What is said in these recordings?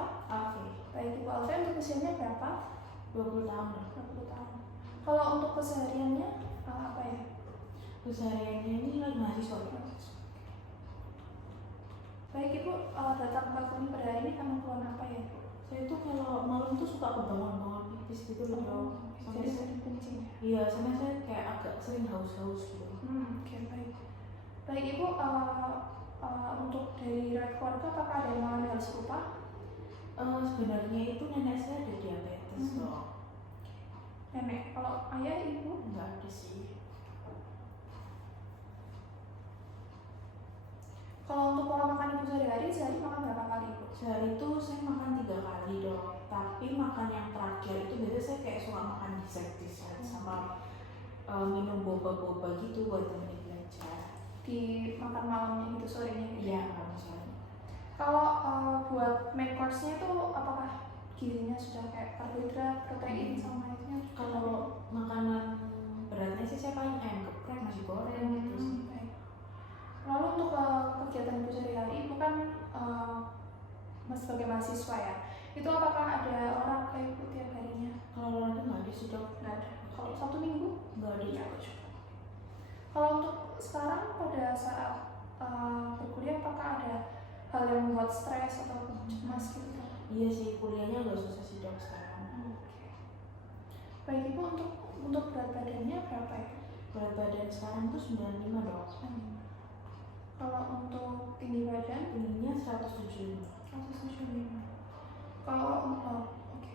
Alfa. Oke. Baik Ibu Alfa, untuk usianya berapa? 20 tahun. 20 tahun. Kalau untuk kesehariannya apa ya? Kesehariannya ini lagi mahasiswa. Baik Ibu, datang ke klinik pada hari ini karena keluhan apa ya Ibu? Saya tuh kalau malam tuh suka kebangun-bangun pipis gitu loh dok. Jadi sering kencing ya? Iya, sama saya kayak agak sering haus-haus gitu. Oke, baik. Baik Ibu, untuk dari riwayat keluarga apakah ada yang mengalami hal serupa? Sebenarnya itu nenek saya ada diabetes dok. Nenek, kalau ayah ibu? Enggak ada sih. Kalau untuk pola makan ibu sehari makan berapa kali ibu? Sehari itu saya makan 3 kali dok. Tapi makan yang terakhir itu biasanya saya kayak suka makan dessert sama minum boba-boba gitu buat temenin belajar. Di makan malamnya gitu, sorenya gitu? Iya, makan sore. Kalau buat main course-nya itu apakah gizinya sudah kayak karbohidrat, protein sama itunya? Kalau makanan beratnya sih saya paling ayam geprek, nasi goreng gitu sih. Baik. Lalu untuk kegiatan ibu sehari-hari, ibu kan sebagai mahasiswa ya, itu apakah ada orang kayak ibu tiap harinya? Kalau olahraga nggak ada sih dok. Nggak ada. Kalau Sabtu Minggu? Nggak ada Nggak ada juga. Kalau untuk sekarang pada saat berkuliah, apakah ada hal yang membuat stres atau cemas gitu? Iya sih, kuliahnya nggak susah sih dok sekarang. Baik ibu, untuk berat badannya berapa ya? Berat badan sekarang tuh 95 dok. Kalau untuk tinggi badan? Tingginya 175. 175. Kalau oke.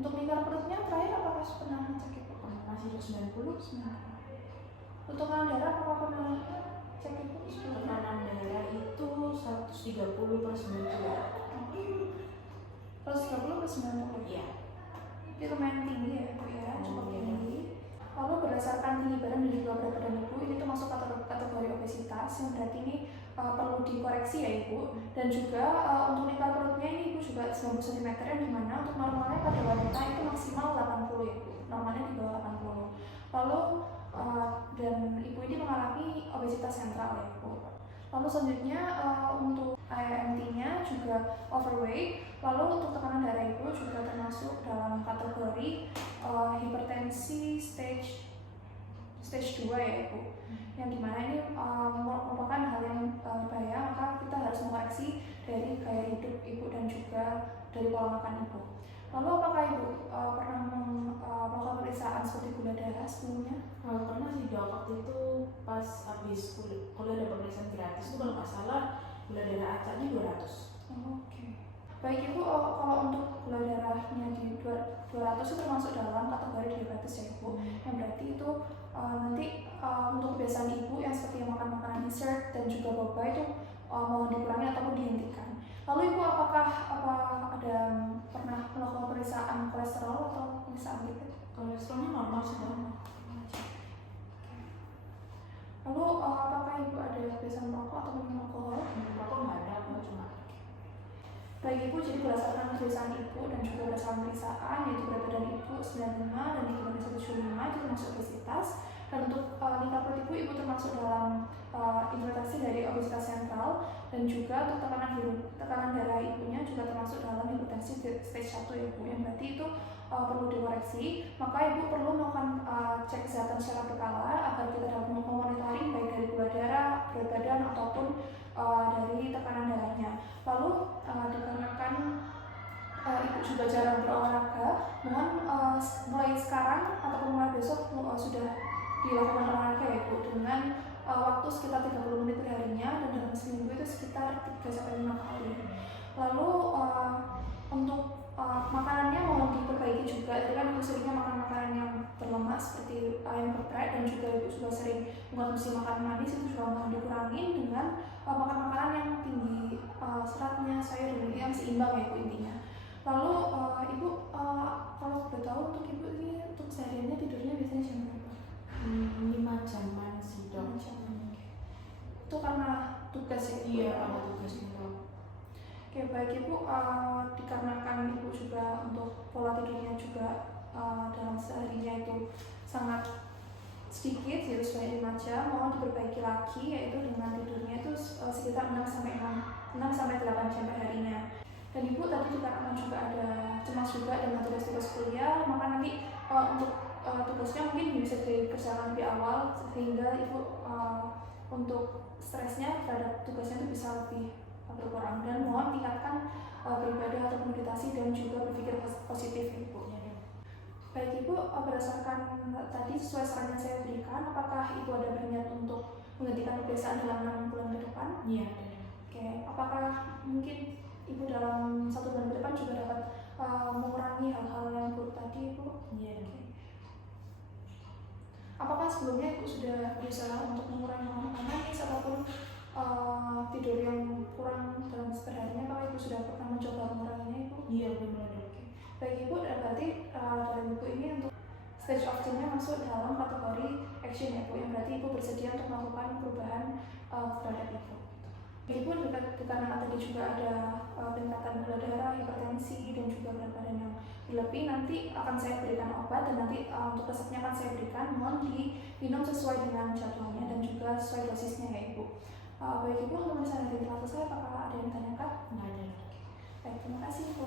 Untuk lingkar perutnya terakhir apakah pernah ngecek ibu? Masih 90. Untuk tekanan darah apakah pernah cek ibu? Tekanan darah itu 130/90. 130/90. Iya. Itu lumayan tinggi ya ibu ya, cukup Iya. tinggi. Lalu berdasarkan tinggi badan dan juga berat badan ibu, ini tuh masuk kategori obesitas, yang berarti ini perlu dikoreksi ya ibu. Dan juga untuk lingkar perutnya ini ibu juga 90 cm, yang dimana untuk normalnya pada wanita itu maksimal 80 ya ibu, normalnya di bawah 80. Lalu dan ibu ini mengalami obesitas sentral ya ibu. Lalu selanjutnya untuk AMT-nya juga overweight. Lalu untuk tekanan darah ibu juga termasuk dalam kategori hipertensi stage 2 ya ibu, yang dimana ini merupakan hal yang bahaya, maka kita harus mengoreksi dari gaya hidup ibu dan juga dari pola makan ibu. Lalu apakah ibu pernah melakukan pemeriksaan seperti gula darah sebelumnya? Pernah sih dok, waktu itu pas habis kuliah ada pemeriksaan gratis itu kalau nggak salah gula darah acaknya 200. Oke. Baik ibu, kalau untuk gula darahnya di 200 itu termasuk dalam kategori diabetes ya ibu, yang berarti itu nanti untuk kebiasaan ibu yang seperti makan makanan dessert dan juga boba itu mohon dikurangi ataupun dihentikan. Lalu ibu apakah ada pernah melakukan pemeriksaan kolesterol atau pemeriksaan lipid? Kolesterolnya normal sih dok. Lalu apakah ibu ada kebiasaan merokok atau minum alkohol? Merokok nggak ada, aku cuma. Baik ibu, jadi berdasarkan kebiasaan ibu dan juga berdasarkan pemeriksaan, yaitu berat badan ibu 95 dan tinggi badan 175 itu termasuk obesitas. Dan untuk lingkar perut ibu termasuk dalam interpretasi dari obesitas sentral, dan juga untuk tekanan darah ibunya juga termasuk dalam hipertensi stage 1 ya ibu, yang berarti itu perlu dikoreksi. Maka ibu perlu melakukan cek kesehatan secara berkala agar kita dapat memonitoring baik dari gula darah, berat badan ataupun dari tekanan darahnya. Lalu dikarenakan ibu juga jarang berolahraga, mohon mulai sekarang ataupun mulai besok sudah dilakukan olahraga ya ibu, dengan waktu sekitar 30 menit perharinya, dan dalam seminggu itu sekitar 3-5 kali. Lalu untuk makanannya mohon diperbaiki juga. Jadi kan ibu seringnya makan makanan yang berlemak seperti ayam geprek, dan juga ibu juga sering mengonsumsi makanan manis, itu juga mohon dikurangi dengan makan makanan yang tinggi seratnya, sayur dan yang seimbang ya ibu intinya. Lalu ibu kalau boleh tahu untuk ibu ini untuk sehariannya tidurnya biasanya jam berapa? 5 jaman sih dok. 5 jam. Itu karena tugas ya? Iya, karena tugas dok. Oke, baik ibu, dikarenakan ibu juga untuk pola tidurnya juga dalam seharinya itu sangat sedikit, yaitu sebanyak 5 jam, mohon diperbaiki lagi, yaitu dengan tidurnya itu sekitar 6-8 jam perharinya. Dan ibu tadi dikatakan juga ada cemas juga dengan tugas-tugas kuliah, maka nanti untuk tugasnya mungkin bisa dikerjakan lebih awal sehingga ibu untuk stresnya terhadap tugasnya itu bisa lebih berkurang. Dan mohon tingkatkan beribadah atau meditasi dan juga berpikir positif ibu. Baik ibu, berdasarkan tadi sesuai saran yang saya berikan, apakah ibu ada berniat untuk menghentikan kebiasaan dalam 6 bulan ke depan? Iya. Oke, apakah mungkin ibu dalam 1 bulan ke depan juga dapat mengurangi hal-hal yang buruk tadi ibu? Iya. Apakah sebelumnya ibu sudah berusaha untuk mengurangi makan manis ataupun tidur yang kurang dalam seharinya? Apakah ibu sudah pernah mencoba menguranginya ibu? Iya, benar. Baik ibu, berarti dalam ibu ini untuk stage of change-nya masuk dalam kategori action ya ibu, yang berarti ibu bersedia untuk melakukan perubahan terhadap ibu. Ibu dikarenakan tadi juga ada peningkatan gula darah, hipertensi, dan juga berat badan yang berlebih, nanti akan saya berikan obat dan nanti untuk resepnya akan saya berikan, mohon diminum sesuai dengan jadwalnya dan juga sesuai dosisnya ya ibu. Baik ibu, untuk misalnya dari telah selesai, apakah ada yang ditanyakan? Nggak ada. Baik, terima kasih ibu.